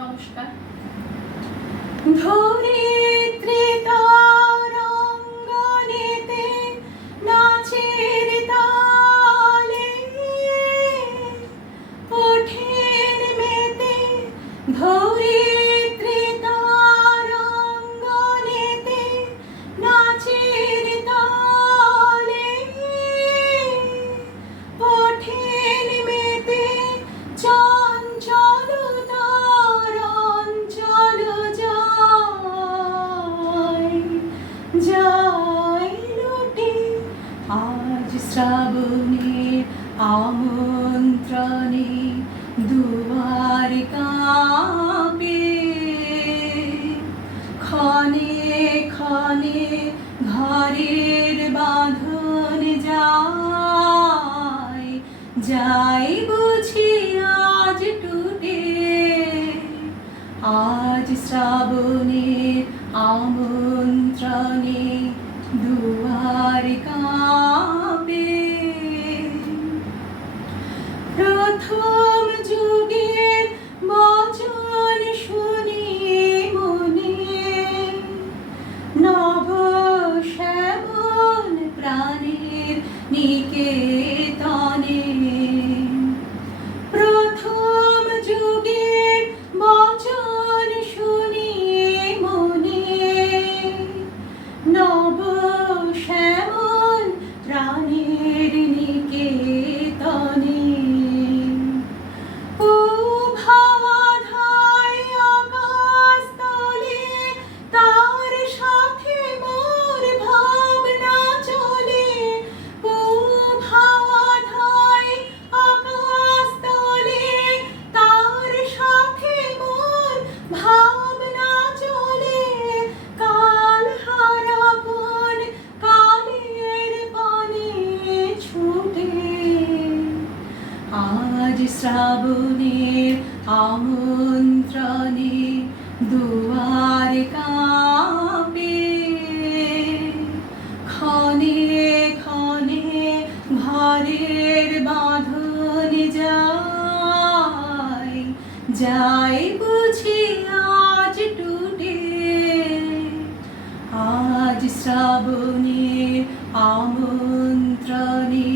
নমস্কার। ধরিত্রী তরঙ্গনেতে নাচের তালে ওঠেন মেতে, ধরিত্রী তরঙ্গনেতে নাচের তালে ওঠেন মেতে, চঞ্চল তার অঞ্চল যায় লুটে। আজ শ্রাবণের আমন্ত্রণে দুয়ার কাঁপে, ক্ষণে ক্ষণে ঘরের বাঁধন যায় বুঝি আজ টুটে। আজ শ্রাবণের আমন্ত্রণে দুয়ার কাঁপে। প্রথম যুগের বচন শুনি মনে, নব শ্যামল প্রাণের নিকেতনে। প্রথম যুগের বচন শুনি মনে, নব শ্যামল প্রাণের নিকেতনে। হাওয়াধায় আকাশ তলে তার সাথে মোর ভাবনা চলে। হাওয়াধায় আকাশ তলে তার সাথে মোর ভাবনা চলে। কাল হারা কোন কালের পানে ছুটে। আজ শ্রাবণের আমন্ত্রণে দুয়ার কাঁপে, ক্ষণে ক্ষণে ঘরের বাঁধন যায় বুঝি আজ টুটে। আজ শ্রাবণের আমন্ত্রণে